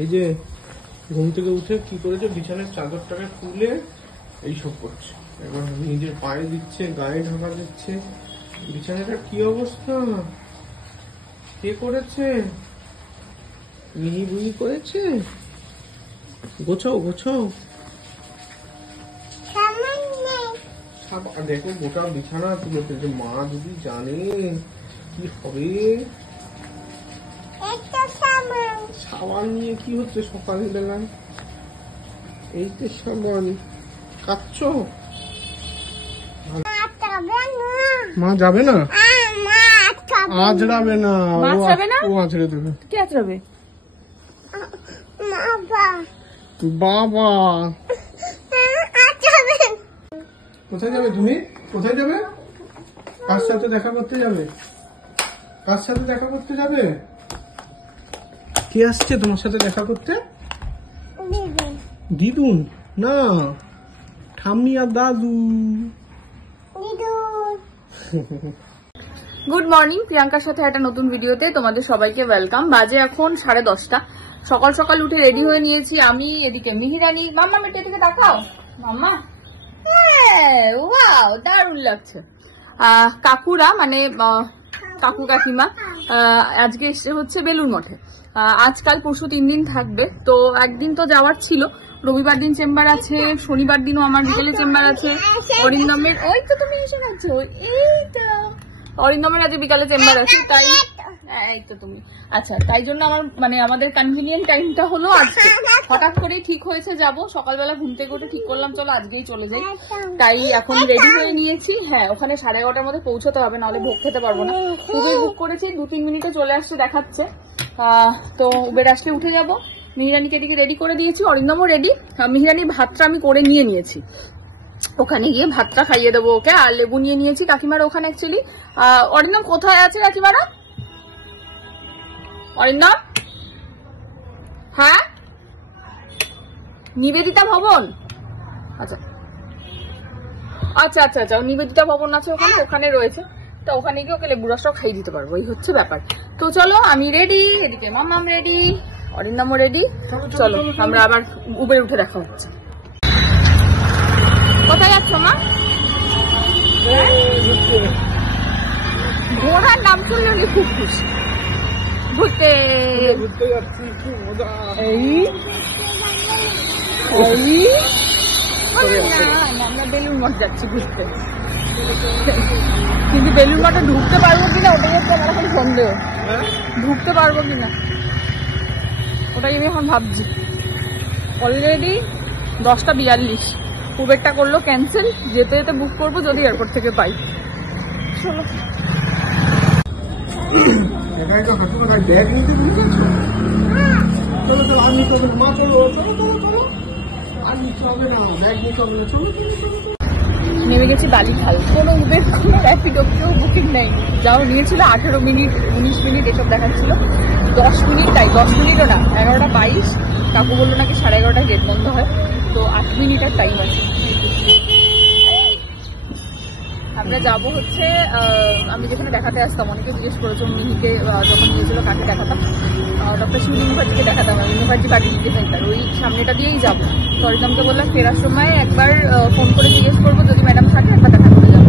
এই যে ঘুম থেকে উঠে কি করেছে, বিছানার চাদরটাকে খুলে এইসব করছে, এবার নিজের পায়ে দিচ্ছে, গায়ে ঢাকা দিচ্ছে। বিছানাটা কি অবস্থা, কে করেছে? মিহি বুহি করেছে। গোছাও গোছাও। দেখো গোটা বিছানা তুলে ফেলছে, মা যদি জানে কি হবে। সাবান নিয়ে কি হচ্ছে সকাল বেলায়? এই তো সাবান কাচ্ছ। মা যাবে না, আঁচড়াবে না, ও আঁচড়ে দেবে। কে আঁচড়াবে? বাবা। কোথায় যাবে তুমি? কোথায় যাবে? কার সাথে দেখা করতে যাবে? কার সাথে দেখা করতে যাবে? কে আসছে তোমার সাথে দেখা করতে? দিদুন না, ঠাম্মি আর দাদু। গুড মর্নিং, প্রিয়াঙ্কার সাথে একটা নতুন ভিডিওতে তোমাদের সবাইকে ওয়েলকাম। বাজে এখন 10:30। সকাল সকাল উঠে রেডি হয়ে নিয়েছি আমি। এদিকে মিহিরানি, মাম্মা মেটে থেকে দেখাও মাম্মা। ওয়াও, দারুণ লাগছে। কাকুরা মানে কাকু কাকিমা আজকে এসে হচ্ছে বেলুর মঠে। আজকাল পরশু 3 দিন থাকবে, তো একদিন তো যাওয়ার ছিল। রবিবার দিন চেম্বার আছে, শনিবার দিনও আমার বিকেলে চেম্বার আছে। অরিন্দমের, ওই তো তুমি এসে গেছো, এইটা অরিন্দমের আজকে বিকালে চেম্বার আছে, তাই এই তো তুমি। আচ্ছা, তাই জন্য আমার মানে আমাদের কনভিনিয়েন্ট টাইমটা হলো আজকে। হঠাৎ করেই ঠিক হয়েছে যাব, সকালবেলা ঘুম থেকে উঠে ঠিক করলাম চলো আজকেই চলে যাই। তাই এখন রেডি হয়ে নিয়েছি। হ্যাঁ, ওখানে 11:30টার মধ্যে পৌঁছতে হবে, নাহলে ভোগ খেতে পারবো না। উবের বুক করেছি, 2-3 মিনিটে চলে আসছে দেখাচ্ছে। তো উবের আসলে উঠে যাব। মিহিরানিকে এদিকে রেডি করে দিয়েছি, অরিন্দমও রেডি। মিহিরানির ভাতটা আমি করে নিয়েছি, ওখানে গিয়ে ভাতটা খাইয়ে দেবো ওকে। আর লেবু নিয়ে নিয়েছি কাকিমারা ওখানে অ্যাকচুয়ালি। অরিন্দম কোথায় আছে কাকিমারা? অরিন্দম, হ্যাঁ, নিবেদিতা ভবন। আচ্ছা আচ্ছা আচ্ছা আচ্ছা, নিবেদিতা ভবন আছে ওখানে, ওখানে রয়েছে। তো ওখানে গিয়ে ওকে লেবু রসটাও খাইয়ে দিতে পারবো, এই হচ্ছে ব্যাপার। তো চলো, আমি রেডি, এদিকে মাম্মাম রেডি, অরিন্দমও রেডি। চলো আমরা আবার উবের উঠে দেখা হচ্ছে। কোথায় যাচ্ছ মা? ঘোড়ার নাম শুনলে উনি খুব খুশি। ঘুরতে ঘুরতে যাচ্ছি, কি মজা। আমরা বেলুর মঠ যাচ্ছি ঘুরতে, কিন্তু বেলুর মঠে ঢুকতে পারবো কিনা ওটাই হচ্ছে আমার এখন সন্দেহ। ঢুকতে পারবো কিনা ওটাই আমি এখন ভাবছি। অলরেডি 10:42, উবেরটা করলো ক্যান্সেল। যেতে যেতে বুক করবো যদি এয়ারপোর্ট থেকে পাই। চলো। ব্যাগ নিতে ভুলে গেছো? চলো চলো, আর নিতে হবে, মা চলো চলো চলো চলো, আর নিতে হবে না, ব্যাগ নিতে হবে না, চলো চলো চলো। নেমে গেছি বালিখাল। কোনো উবের কোনো র্যাপিডো কেউ বুকিং নেই। যাও নিয়েছিল 18 মিনিট 19 মিনিট এসব দেখাচ্ছিল। 10 মিনিট, তাই 10 মিনিটও না, 11:22। কাকু বললো নাকি 11:30টায় গেট বন্ধ হয়, তো 8 মিনিটের টাইম আছে। আমরা যাবো হচ্ছে আমি যেখানে দেখাতে আসতাম, অনেকে জিজ্ঞেস করেছো মিহিকে যখন নিয়েছিল কাকে দেখাতাম, ডক্টর শিব ইউনিভার্সিটিকে দেখাতাম, ইউনিভার্সিটি ফার্টিলিটি সেন্টার, ওই সামনেটা দিয়েই যাবো। সরিদমকে বললাম ফেরার সময় একবার ফোন করে জিজ্ঞেস করবো, যদি ম্যাডাম থাকে একবার দেখা করে যাবো।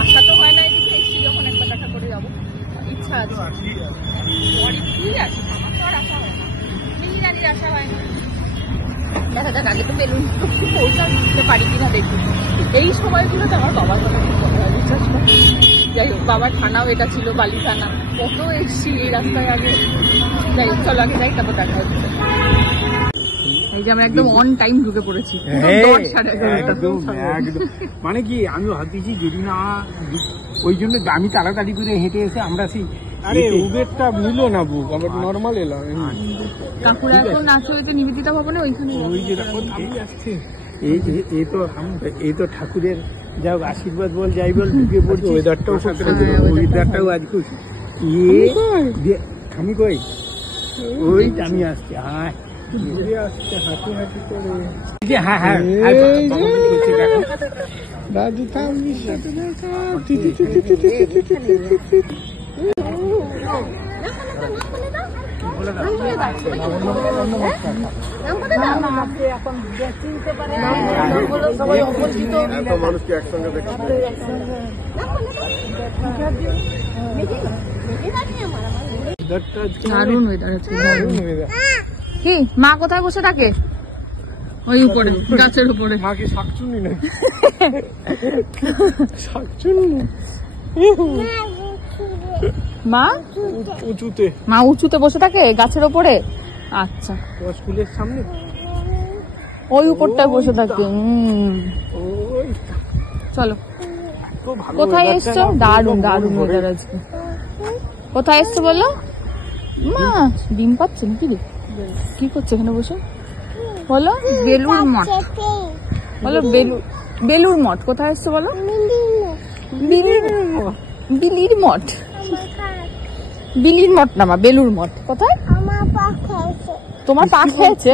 আসা তো হয় না এদিকে, এসছি যখন একবার দেখা করে যাবো, ইচ্ছা আছে। ঠিক আছে, আমার তো আর আসা হয় না, মিহিরানির আসা হয় না। দেখা যাক, আগে তো বেলুন পৌঁছাতে পারি কিনা দেখি। এই সময়গুলোতে আমার বাবার কথা খুব মনে হয়, বিশ্বাস করে। যাই হোক, বাবার থানাও এটা ছিল, বালি থানা। কত এসছি এই রাস্তায় আগে। যাই হোক, চলো আগে যাই, তারপর দেখা হচ্ছে। এই যে আমরা একদম অন টাইম ঢুকে পড়েছি, মানে কি আমি ভাবতেছি যদি না, ওই জন্য আমি তাড়াতাড়ি করে হেঁটে এসে আমরা সেই উবেরটা নিল না বুক, আমরা নর্মাল এলাম। কাকুরা এখন আছে ওই যে নিবেদিতা ভবনে, ওইখানে। ওই যে আসছে, এই তো ঠাকুরের যা আশীর্বাদ বল, যাই বল, ঢুকে পড়ছি। ওয়েদারটাও আজকে আমি কই, ওই আমি আসছি। হ্যাঁ ঘুরে আসছে হাঁটি হাঁটি করে। হ্যাঁ হ্যাঁ, দাদু থামির সাথে দেখা। মানুষকে একসঙ্গে দেখে দারুণ ওয়েদার আছে। কি মা কোথায় বসে থাকে? ওই উপরে গাছের উপরে। মা কি শাকচুন্নি নাকি? শাকচুন্নি মা উঁচুতে, মা উঁচুতে বসে থাকে গাছের উপরে। আচ্ছা, তোমার স্কুলের সামনে ওই উপরটায় বসে থাকে। ওই চলো, খুব ভালো কোথায় weather এসছো? টা না, দারুণ পুরো দারুণ ভরে। ওয়েদার আজকে। কোথায় এসছো বলো? মা ডিম পাচ্ছে নাকি রে? কি করছে এখানে বসে? বলো বেলুর মঠ। বলো বেলুর মঠ। কোথায় এসছো বলো? বিলির মঠ। বিলির মঠ না মা, বেলুর মঠ। কোথায়? তোমার পা খেয়েছে?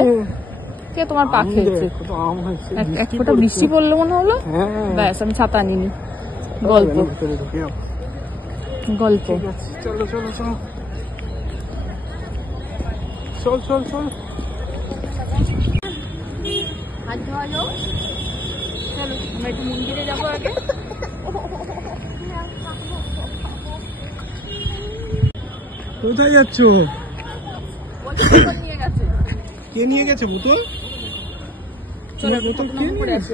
কে তোমার পা খেয়েছে? কত আম হয়েছে, এক ফোঁটা বৃষ্টি পড়লো মনে হলো। হ্যাঁ ব্যাস, আমি ছাতা নিনি। গল্প ভিতরে ঢুকে যাও। গল্প। ঠিক আছে, চলো চলো চলো, চল চল চল। হাত ধোয়া যাও। চলো আমরা একটু মন্দিরে যাবো আগে। কোথায় যাচ্ছ? নিয়ে গেছে। কে নিয়ে গেছে বোতল? চলো বোতল কে নিয়ে গেছে?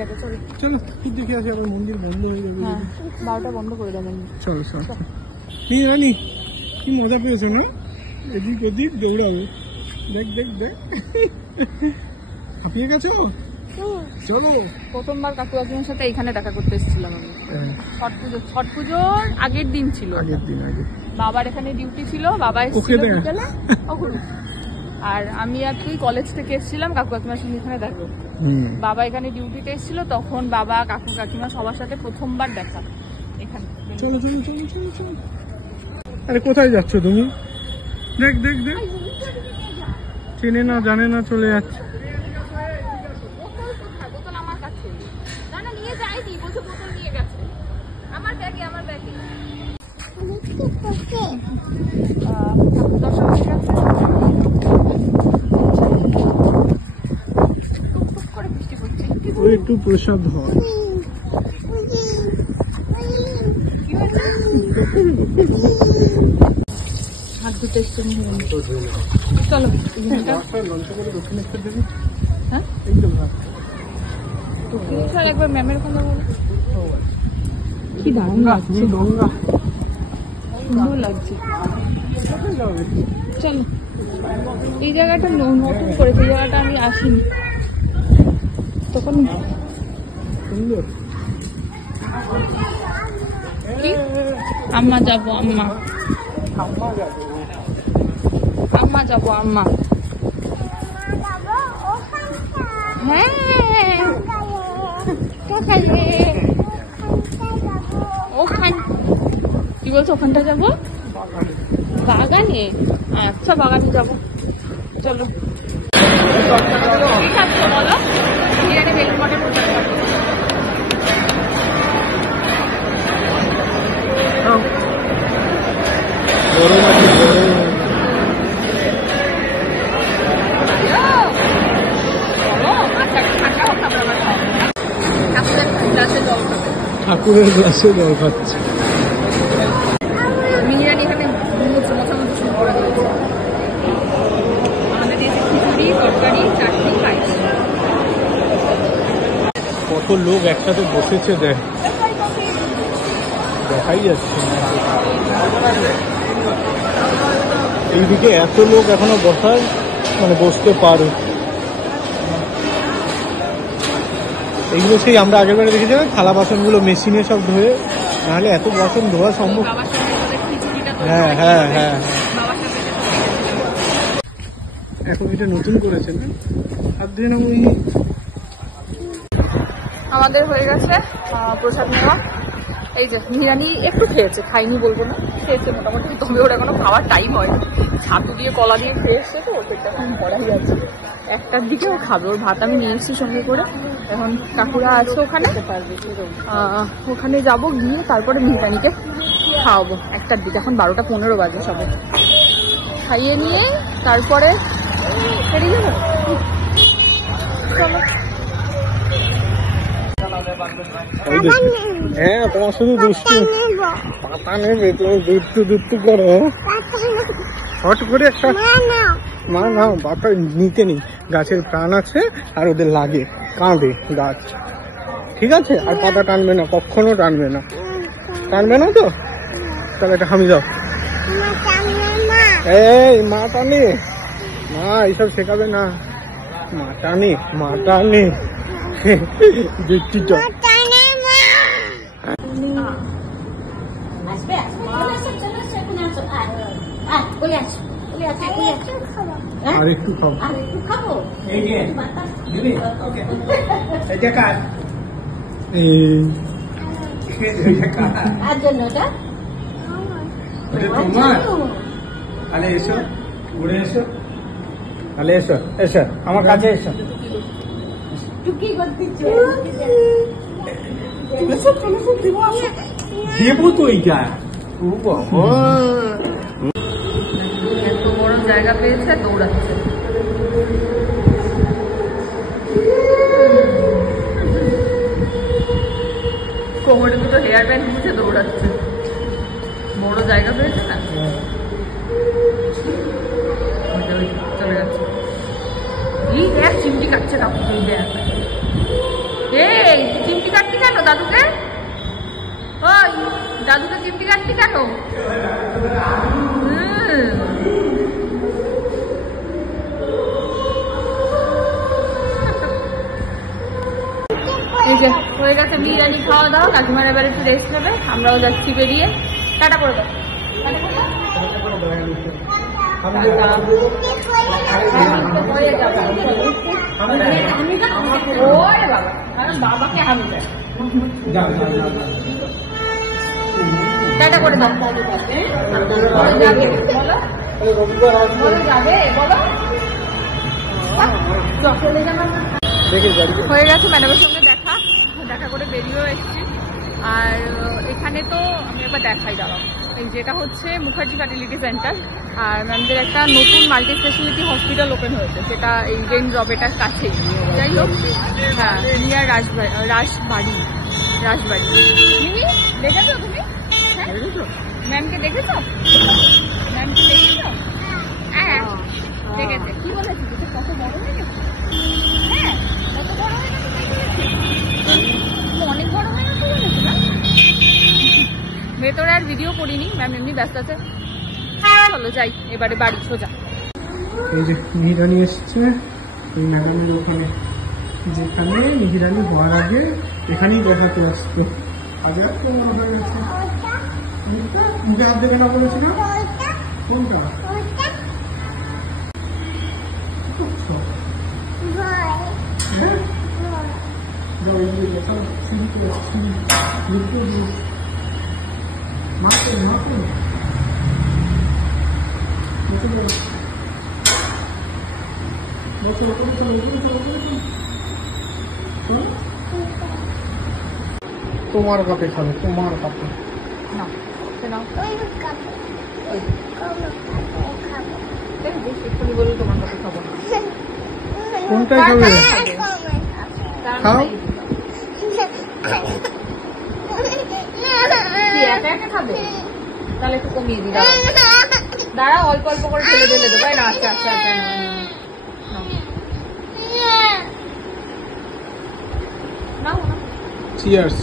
চলো ঠিক দেখে আসি, আবার মন্দির বন্ধ হয়ে যাবে। হ্যাঁ, 12টা বন্ধ করে দেবেন। চলো চলো। কি রানী, কি মজা পেয়েছো না? এদিক ওদিক দৌড়াবো। দেখ দেখ দেখ, হাঁপিয়ে গেছো? চলো। প্রথমবার কাকু কাকিমার সাথে এখানে দেখা করতে এসেছিলাম আমি। ছট পুজোর আগের দিন ছিল। আগের দিন আগে বাবার এখানে ডিউটি ছিল, বাবা ওকে এসেছিল দেখ। বিকেলে। আর আমি আর তুই কলেজ থেকে এসেছিলাম কাকু কাকিমার সঙ্গে এখানে দেখো। বাবা এখানে ডিউটিতে এসেছিল, তখন বাবা কাকু কাকিমা সবার সাথে প্রথমবার দেখা এখানে। চলো চলো চলো চলো চলো। আরে কোথায় যাচ্ছ তুমি? দেখ দেখ দেখ, চেনে না জানে না চলে যাচ্ছে। বোতল আমার কাছে। না না নিয়ে যাইনি, বলছে বোতল নিয়ে গেছে। আমার ব্যাগে, আমার ব্যাগে। দর্শক ঠিক আছে। টুকটুক করে বৃষ্টি পড়ছে। ওই একটু প্রসাদ হয়। হাত ধুতে এসছে। চলো হ্যাঁ চল একবার ম্যামের কথা বলো। কি দারুণ লাগছে, সুন্দর লাগছে। চলো, এই জায়গাটা নতুন করেছে, এই জায়গাটা আমি আসিনি তখন। সুন্দর। আম্মা যাবো, আম্মা আম্মা যাবো, আম্মা। হ্যাঁ ওখান কি বলছো? ওখানটা যাবো বাগানে? আচ্ছা বাগানে যাবো, চলো। কি খাচ্ছো বলো? বিরিয়ানি বেলুন মঠের প্রচার খাচ্ছো। গরম আছে, গরম। ঠাকুরের গ্লাসে জল খাচ্ছে। বিরিয়ানি এখানে মোছামুছি শুরু করে দিয়েছে। আমাদের দিয়েছে খিচুড়ি, তরকারি, চাটনি, পায়েস। কত লোক একসাথে বসেছে দেখ, দেখাই যাচ্ছে না। এইদিকে এত লোক এখনো বসার মানে বসতে পারে। এইগুলো সেই আমরা আগের বারে দেখেছিলাম, থালা বাসনগুলো মেশিনে সব ধুয়ে, নাহলে এত বাসন ধোয়া সম্ভব। বাবার সাথে খিচুড়িটা হ্যাঁ হ্যাঁ হ্যাঁ, এখন এটা নতুন করেছে না? হাত দিয়ে না ওই আমাদের হয়ে গেছে প্রসাদ নেওয়া। এই যে বিরিয়ানি একটু খেয়েছে, খাইনি বলবো না, খেয়েছে মোটামুটি। তবে ওর এখনো খাওয়ার টাইম হয়নি। ছাতু দিয়ে কলা দিয়ে খেয়ে এসছে, তো ওর পেটটা এখন ভরাই আছে। 1টার দিকে ও খাবে। ওর ভাত আমি নিয়ে এসেছি সঙ্গে করে। এখন কাকুরা আছে ওখানে, ওখানে যাবো, গিয়ে তারপরে বিরিয়ানিকে খাওয়াবো 1টার দিকে। এখন 12টা 15 বাজে সবে। খাইয়ে নিয়ে তারপরে বেরিয়ে যাবো। চলো। হ্যাঁ, তোমার শুধু দুষ্টু পাতা নেবে, তুমি দুষ্টু দুষ্টু করো হট করে একটা মা না পাতা নিতে নেই, গাছের প্রাণ আছে আর ওদের লাগে, কাঁদে গাছ, ঠিক আছে? আর পাতা টানবে না, কখনো টানবে না, টানবে না তো? তাহলে এটা হামি দাও। এই মা টানে না, এইসব শেখাবে না, মা টানে, মা টানে দেখছি তো। আর একটু খাবো, তাহলে এসো, ঘুরে এসো, তাহলে এসো, এসো আমার কাছে এসো। দেবো তো এইটা। এত বড় জায়গা পেয়েছে, দৌড়াচ্ছে। কোমরে দুটো হেয়ার ব্যান্ড মুছে দৌড়াচ্ছে, বড় জায়গা পেয়েছে না। চলে যাচ্ছে। এই দেখ চিমটি কাটছে কাকু, তুই দেখ। এই চিমটি কাটছি কেন দাদুকে? ওই দাদুকে চিমটি কাটছি কেন? এই যে হয়ে গেছে বিরিয়ানি খাওয়া দাওয়া, কাকিমার এবার একটু রেস্ট নেবে, আমরাও যাচ্ছি বেরিয়ে। টাটা করে দাও। বাবাকে হামি দেয়, টাটা করে দাও। যাবে বলো, হয়ে গেছে ম্যাডামের সঙ্গে দেখা করে বেরিয়েও এসেছি। আর এখানে তো আমি একবার দেখাই, দাঁড়াও। এই যেটা হচ্ছে মুখার্জি ফার্টিলিটি সেন্টার, আর ম্যামদের একটা নতুন মাল্টি স্পেশালিটি হসপিটাল ওপেন হয়েছে, সেটা এই রেন জবেটার কাছেই। যাই হোক, হ্যাঁ, নিয়ার রাজবাড়ি। মিমি দেখেছো তুমি? হ্যাঁ, ম্যামকে দেখেছো? হ্যাঁ দেখেছে। কি বলেছি কত বড় হয়ে গেছে? হ্যাঁ, কত বড় হয়ে গেছে, অনেক বড় হয়ে গেছে বলেছে না? ভেতরে আর ভিডিও করিনি, ম্যাম এমনি ব্যস্ত আছে। চলো যাই এবারে বাড়ি সোজা। এই যে মিহিরানি এসছে, এই ম্যাডামের ওখানে, যেখানে মিহিরানি হওয়ার আগে এখানেই দেখাতে আসতো। আগে আর তো মনে হয়ে গেছে মুখে হাত দেবে না বলেছিলাম। কোনটা? তোমার কাপে খাবে, তোমার কাপে। বলুন তোমার কাছে খাবো না। কোনটাই খাবে? খাও। একা খাবে? তাহলে একটু কমিয়ে দিই, দাঁড়া অল্প অল্প করে ঢেলে দেবো, তাই না? আচ্ছা আচ্ছা আচ্ছা, চিয়ার্স।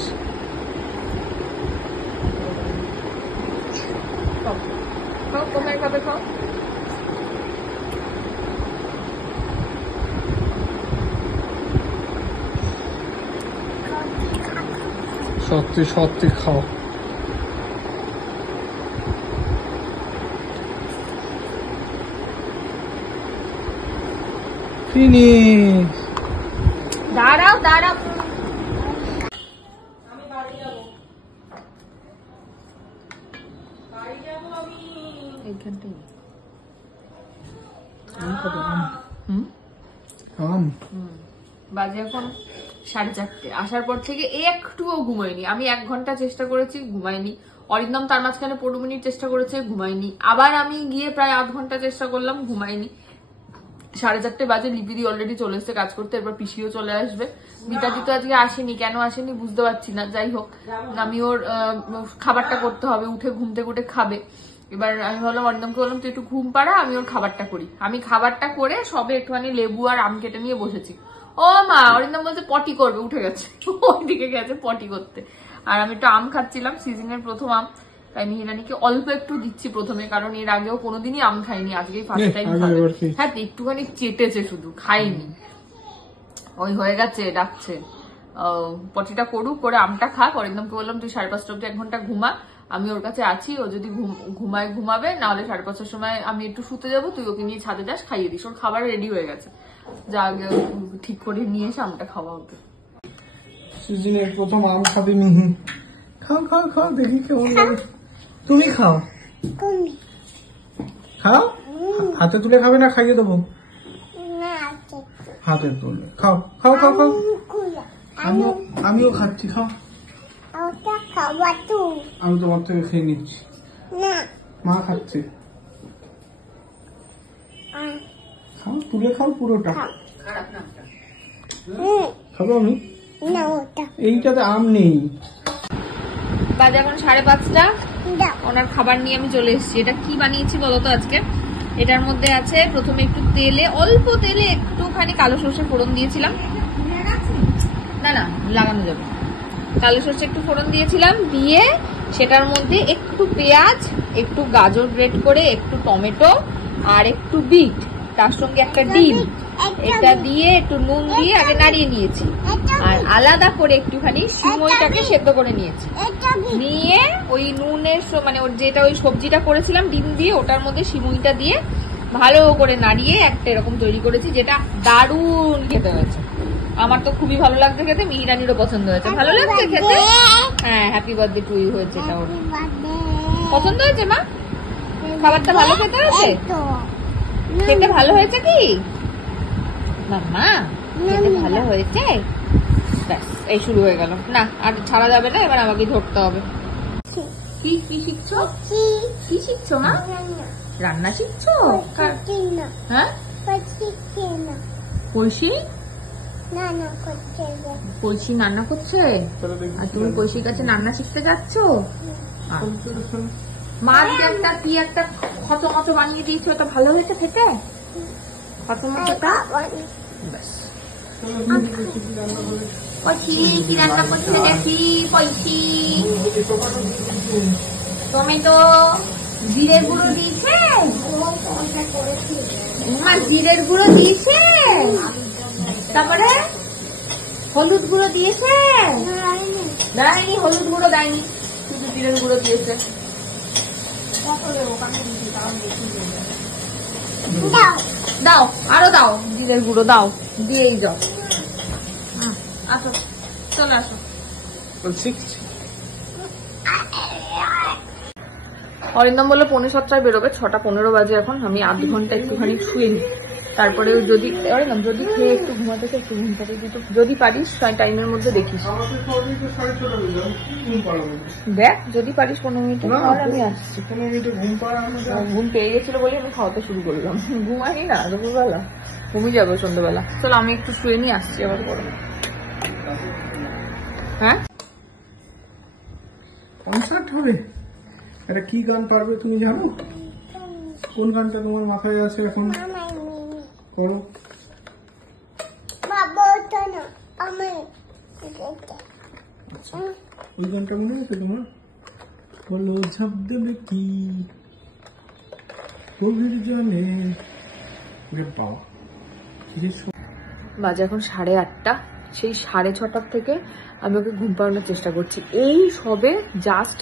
খাও, কোথায় খাবে খাও। সত্যি সত্যি খাও। ফিনিশ। দাঁড়াও দাঁড়াও, বাজে এখন 4:30। আসার পর থেকে একটুও ঘুমাইনি আমি, 1 ঘন্টা চেষ্টা করেছি, ঘুমাইনি। অরিন্দম তার মাঝখানে 15 মিনিট চেষ্টা করেছে, ঘুমায়নি। আবার আমি গিয়ে প্রায় আধ ঘন্টা চেষ্টা করলাম, ঘুমায়নি। 4:30 বাজে, লিপিদি অলরেডি চলে এসছে কাজ করতে, এরপর পিসিও চলে আসবে। গীতাজি তো আজকে আসেনি, কেন আসেনি বুঝতে পারছি না। যাই হোক, আমি ওর খাবারটা করতে হবে, উঠে ঘুম থেকে উঠে খাবে। এবার আমি বললাম, অরিন্দমকে বললাম তুই একটু ঘুম পাড়া, আমি ওর খাবারটা করি। আমি খাবারটা করে সবে একটুখানি লেবু আর আম কেটে নিয়ে বসেছি। ও মা, অরিন্দম বলতে পটি করবে, উঠে গেছে, ওইদিকে গেছে পটি করতে। আর আমি একটু আম খাচ্ছিলাম, সিজনের প্রথম আম, তাই মিহিরানিকে অল্প একটু দিচ্ছি প্রথমে, কারণ এর আগেও কোনোদিনই আম খাইনি, আজকেই ফার্স্ট টাইম খাবে। হ্যাঁ, একটুখানি চেটেছে শুধু, খাইনি। ওই হয়ে গেছে, ডাকছে পটিটা করুক, করে আমটা খাক। অরিন্দমকে বললাম তুই 5:30 অব্দি 1 ঘন্টা ঘুমা, আমি ওর কাছে আছি, ও যদি ঘুমায় ঘুমাবে, নাহলে 5:30 সময় আমি একটু শুতে যাবো, তুই ওকে নিয়ে ছাদে যাস, খাইয়ে দিস। ওর খাবার রেডি হয়ে গেছে, যা আগে ঠিক করে নিয়ে এসে আমটা খাওয়া হতো। সিজনের প্রথম আম খাবে মিহি। খাও খাও খাও, দেখি কেমন লাগে। তুমি খাও, খাও। হাতে তুলে খাবে না খাইয়ে দেবো? হাতে তুলে খাও, খাও খাও খাও। আমিও খাচ্ছি, খাও। আমি তোমার থেকে খেয়ে নিচ্ছি, মা খাচ্ছে। খাও, তুলে খাও পুরোটা। খাবো আমি, এইটাতে আম নেই। বাজে এখন 5:30, ওনার খাবার নিয়ে আমি চলে এসেছি। এটা কি বানিয়েছি বলতো আজকে? এটার মধ্যে আছে প্রথমে একটু তেলে, অল্প তেলে একটুখানি কালো সর্ষে ফোড়ন দিয়েছিলাম। না না, লাগানো যাবে। কালো সর্ষে একটু ফোড়ন দিয়েছিলাম, দিয়ে সেটার মধ্যে একটু পেঁয়াজ, একটু গাজর গ্রেট করে, একটু টমেটো আর একটু বিট, তার সঙ্গে একটা ডিম, এটা দিয়ে একটু নুন দিয়ে আগে নাড়িয়ে নিয়েছি। আর আলাদা করে একটুখানি সিমইটাকে সেদ্ধ করে নিয়েছি। নিয়ে ওই নুনের মানে ওর যেটা ওই সবজিটা করেছিলাম ডিম দিয়ে, ওটার মধ্যে সিমইটা দিয়ে ভালো করে নাড়িয়ে একটা এরকম তৈরি করেছি, যেটা দারুণ খেতে হয়েছে। আমার তো খুবই ভালো লাগছে খেতে, মিহিরানিরও পছন্দ হয়েছে। ভালো লাগছে খেতে? হ্যাঁ, হ্যাপি বার্থডে টু ইউ হয়েছে, এটা ওর পছন্দ হয়েছে। মা, খাবারটা ভালো খেতে হয়েছে? খেতে ভালো হয়েছে কি মাম্মা? খেতে ভালো হয়েছে? ব্যাস, এই শুরু হয়ে গেল। না, আর ছাড়া যাবে না, এবার আমাকে ধরতে হবে। কি কি শিখছো? কি শিখছো মা? রান্না শিখছো? হ্যাঁ, কলসি কলসি রান্না করছে। আর তুমি কলসির কাছে রান্না শিখতে যাচ্ছ? মা একটা কি একটা ক্ষত মতো বানিয়ে দিয়েছো, ওটা ভালো হয়েছে খেতে? ক্ষত মতোটা ব্যাস। কলসি কি রান্না করছে দেখি? কলসি টমেটো জিরের গুঁড়ো দিয়েছে, মা জিরের গুঁড়ো দিয়েছে, তারপরে হলুদ গুঁড়ো দিয়েছে। দেয়নি, হলুদ গুঁড়ো দেয়নি, শুধু জিরের গুঁড়ো দিয়েছে। দাও, আরো দাও, জিরের গুঁড়ো দাও, দিয়েই যাও। আসো, চলে আসো। অরিন্দম বললো 6:45 বেরোবে, 6:15 বাজে এখন। আমি আধ ঘন্টা একটুখানি শুয়ে নিই, তারপরে যদি অরিন্দম যদি খেয়ে একটু ঘুমাতে চাই একটু ঘুম পাড়িয়ে দিত, যদি পারিস টাইমের মধ্যে দেখিস। দেখ যদি পারিস 15 মিনিট, তাহলে আমি আসছি। ঘুম পেয়ে গেছিল বলে আমি খাওয়াতে শুরু করলাম। ঘুমাইনি না দুপুরবেলা, ঘুমিয়ে যাবো সন্ধ্যেবেলা। চলো আমি একটু শুয়ে নিয়ে আসছি আবার পরে। হ্যাঁ, কনসার্ট হবে। এটা কি গান পারবে তুমি জানো? কোন গানটা তোমার মাথায় আছে এখন? করো। আচ্ছা, ওই গানটা মনে আছে তোমার? বলো ঝাঁপ দেবে কি গভীর জলে। বাবা, বাজে এখন 8:30। সেই 6:30 থেকে আমি ওকে ঘুম পাড়ানোর চেষ্টা করছি। এই সবে জাস্ট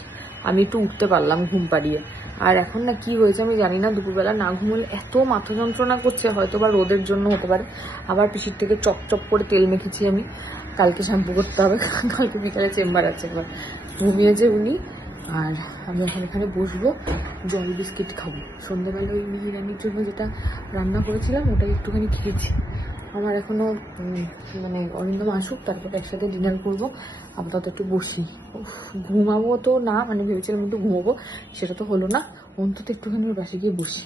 আমি একটু উঠতে পারলাম ঘুম পাড়িয়ে। আর এখন না কি হয়েছে আমি জানি না, দুপুরবেলা না ঘুমলে এত মাথা যন্ত্রণা করছে, হয়তো বা রোদের জন্য হতে পারে। আবার পিসির থেকে চপ করে তেল মেখেছি আমি, কালকে শ্যাম্পু করতে হবে, কালকে বিকালে চেম্বার আছে। একবার ঘুমিয়েছে উনি, আর আমি এখন এখানে বসবো, জল বিস্কিট খাবো। সন্ধ্যাবেলা ওই মিহিরানির জন্য যেটা রান্না করেছিলাম ওটাই একটুখানি খেয়েছি, আমার এখনো মানে অরিন্দম আসুক, তারপরে একসাথে ডিনার করবো। আপাতত একটু বসি, ঘুমাবো তো না, মানে ভেবেছিলাম একটু ঘুমাবো, সেটা তো হলো না। অন্তত একটুখানি ওর পাশে গিয়ে বসি।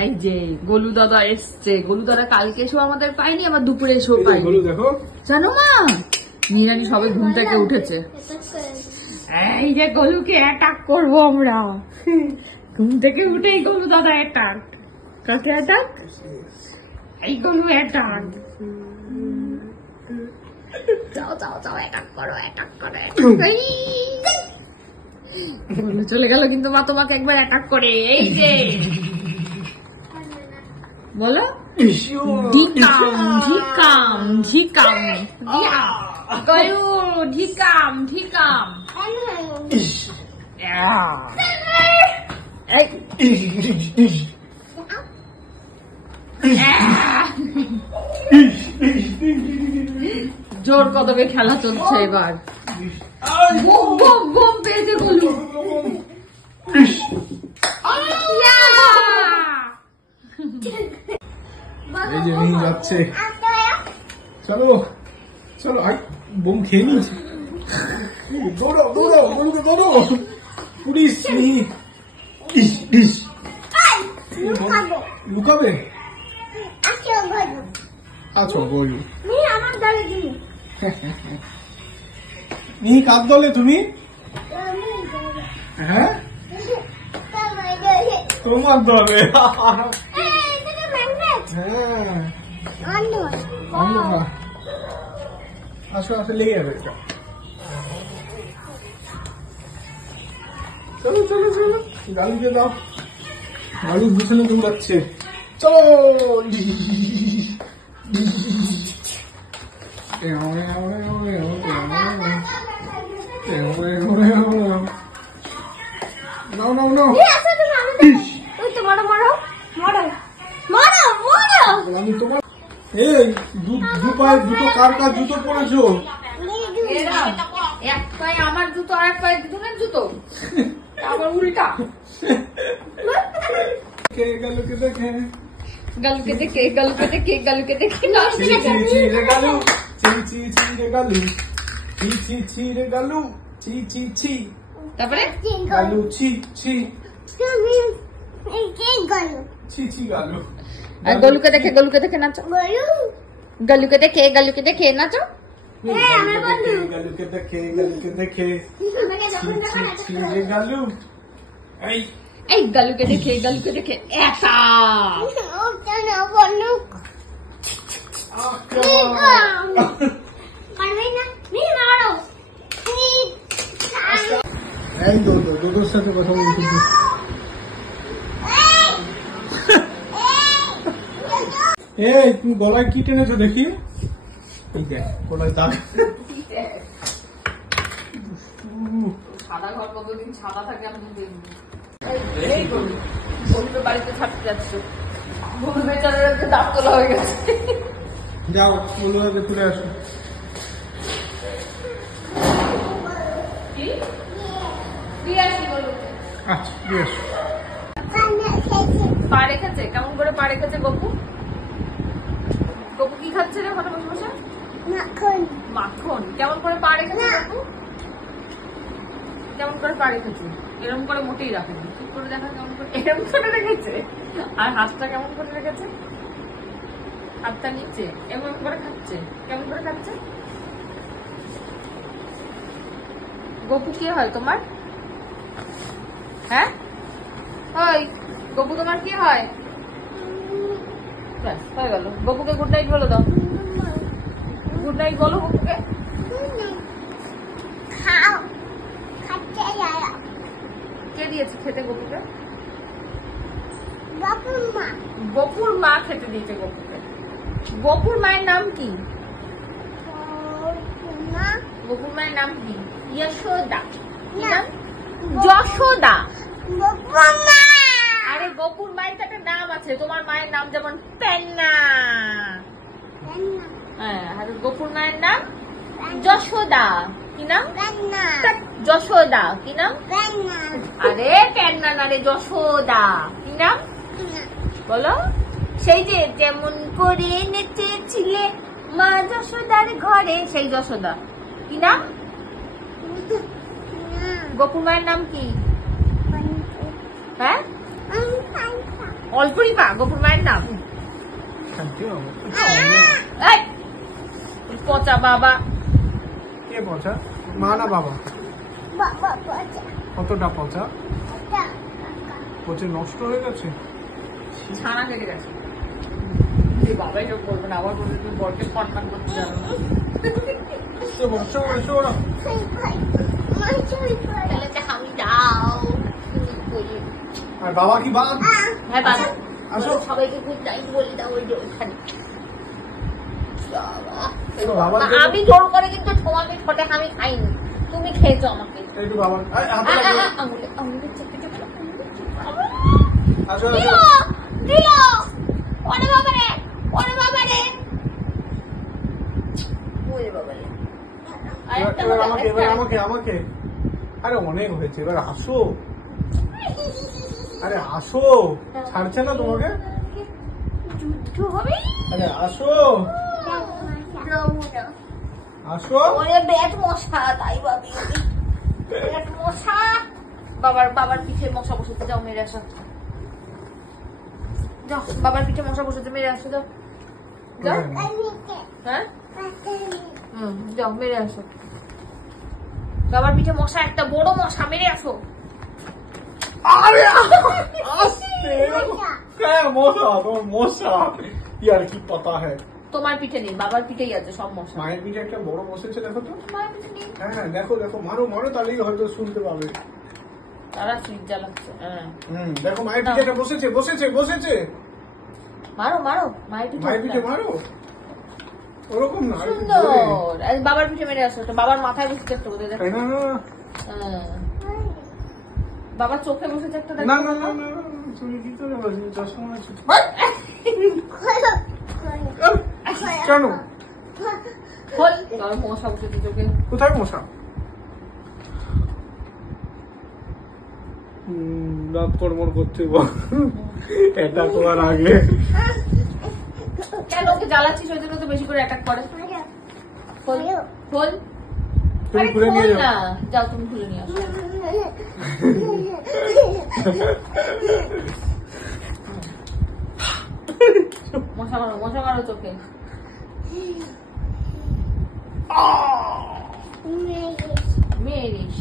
এই যে গোলু দাদা এসছে। গোলু দাদা কালকে এসেও আমাদের পাইনি, আবার দুপুরে এসেও পাইনি। দেখো জানো মা, নিরানি সবে ঘুম থেকে উঠেছে। এই যে গোলুকে অ্যাটাক করবো আমরা। ঘুম থেকে উঠেই গোলু দাদা অ্যাটাক। কাকে অ্যাটাক? এই গোলু অ্যাটাক। যাও যাও যাও, অ্যাটাক করো, অ্যাটাক করো। গোলু চলে গেল, কিন্তু মা তোমাকে একবার অ্যাটাক করে। এই যে বলো, ঢিকাম ঢিকাম ঢিকাম, গোলু ঢিকাম ঢিকাম। জোর কদমে খেলা চলছে এবার। ঘুম পেয়েছে গোলু। এই যে নিয়ে যাচ্ছে। চলো চলো, আই বোম খেয়ে নিয়েছি। দৌড়ো দৌড়ো, গরুকে দৌড়ো। পুলিশ লুকাবে। আচ্ছা গরু নি কার দলে তুমি? হ্যাঁ তোমার দলে। হ্যাঁ আসো আসো, লেগে যাবে এটা। চলো চলো চলো, গালিকে দাও। গালি পিছনে দৌড়াচ্ছে। চলো নাও নাও নাও। আমি তোমার এই দু পায়ে দুটো কার কার জুতো পরেছো? এক পায়ে আমার জুতো, আর এক পায়ে দুজনের জুতো, আবার উল্টা। কে গালুকে দেখে, গালুকে দেখে, গালুকে দেখে, গালুকে দেখে। ছি ছি ছি রে গালু, ছি ছি ছি রে গালু, ছি ছি ছি রে গালু, ছি ছি ছি। তারপরে গালু ছি ছি ছি ছি গালু। আর গলুকে দেখে, গলুকে দেখে নাচো। গলুকে দেখে, গলুকে দেখে নাচো। গালুকে দেখে, গালুকে দেখে, ছি ছি রে গালু। এই গলুকে দেখে, গলুকে দেখে এসা। এই দোদোর সাথে কথা বলছি। এই তুমি গলায় কি টেনেছো দেখি? এই দেখ গলায় দাগ। সাদা ঘর কতদিন সাদা থাকে আপনি দেখবেন। এই গলু, গলুকে বাড়িতে ছাড়তে যাচ্ছ। গলু বেচারার দাঁত তোলা হয়ে গেছে। যাও গলুকে তুলে আসো। কি? দিয়ে আসি গলুকে। আচ্ছা দিয়ে আসো। পা রেখেছে? কেমন করে পা রেখেছে গপু? গপু কি খাচ্ছে রে ওখানে বসে বসে? মাখন। কেমন করে পা রেখেছে গপু? কেমন করে পা রেখেছে? এরকম করে মোটেই রাখেনি। ঠিক করে দেখা কেমন করে এরকম করে রেখেছে। আর হাতটা কেমন করে রেখেছে? হাতটা নিচে এমন করে খাচ্ছে। কেমন করে খাচ্ছে? গপু কি হয় তোমার? হ্যাঁ ওই গপু তোমার কি হয়? ব্যাস হয়ে গেল। গপুকে গুড নাইট বলে দাও। গুড নাইট বলো গপুকে। কে দিয়েছে খেতে গপুকে? গপুর মা খেতে দিয়েছে গপুকে। গপুর মায়ের নাম কি? গপুর মায়ের নাম কি? যশোদা। কি নাম? যশোদা। আরে গপুর মায়ের তো একটা নাম আছে, তোমার মায়ের নাম যেমন পেন্না। হ্যাঁ, আর গপুর মায়ের নাম যশোদা। কি নাম? যশোদা। কি নাম? আরে পেন্না না রে, যশোদা। কি নাম বলো? সেই যে যেমন করে নেচেছিলে মা যশোদার ঘরে, সেই যশোদা। কি নাম? গোপুর মায়ের নাম কি? হ্যাঁ, অল্পরিপা গোপুর মায়ের নাম। এই, পচা বাবা। কে পচা, মা না বাবা? কতটা পচা? পচে নষ্ট হয়ে গেছে, ছানা কেটে গেছে। বাবাই সব বলবে না, আবার বলবে তুমি বরকে সম্মান করতে জানো না। আমি দাও। আর বাবা কি বাদ? হ্যাঁ বাবা, আসো সবাইকে গুড নাইট বলে দাও। ওই যে ওইখানে বাবা, আমি জোর করে কিন্তু তোমাকে ঠোঁটে আমি খাইনি, তুমি খেয়েছো আমাকে। একটু বাবা আঙুলে আঙুলে চেপে চেপে আসো দিল দিল। ওরে বাবা রে, ওরে বাবা রে, ওরে বাবা রে। এবার আমাকে, এবার আমাকে, আমাকে। আরে অনেক হয়েছে, এবার আসো। আরে আসো, ছাড়ছে না তোমাকে। যুদ্ধ হবে। আরে আসো, আসো। ওরে ব্যাট মশা, তাই ভাবি ব্যাট মশা। বাবার পিঠে মশা বসেছে, যাও মেরে আসো। যাও, বাবার পিঠে মশা বসেছে, মেরে আসো। যাও যাও। হ্যাঁ, যাও মেরে আসো। বাবার পিঠে মশা, একটা বড় মশা, মেরে আসো। আরে আস্তে, হ্যাঁ মশা, তোমার মশা। ইয়ার কি পাতা হ্যাঁ, তোমার পিঠে নেই, বাবার পিঠেই আছে সব মশা। মায়ের পিঠে একটা বড় বসেছে, দেখো তো। মায়ের পিঠে নেই। হ্যাঁ হ্যাঁ, দেখো দেখো, মারো মারো, তাহলেই হয়তো শুনতে পাবে। তারা সুইচ জ্বালাচ্ছে। হ্যাঁ, দেখো মায়ের পিঠে একটা বসেছে, বসেছে বসেছে। মারো মারো, মায়ের পিঠে। মায়ের পিঠে মারো, ওরকম না, আরেকটু সুন্দর। জোরে। আর বাবার পিঠে মেরে আসো, তো বাবার মাথায় বসেছে একটা বোধহয়, দেখো। তাই না? হ্যাঁ। বাবার চোখে বসেছে একটা, দেখো। না না না না, তুমি কি করে বলছি, চশমা আছে। কেন? খোল, বাবার মশা বসেছে চোখে। কোথায় মশা? দাঁত কর্মর করতে এটা করার আগে। কেন ওকে জ্বালাচ্ছিস, ওই জন্য তো বেশি করে অ্যাটাক করে। খোল খোল। তুমি আরে খুলে খোল নিয়ে যাও। না, যাও তুমি খুলে নিয়ে আসো। মশা মারো, মশা মারো চোখে। মেরিস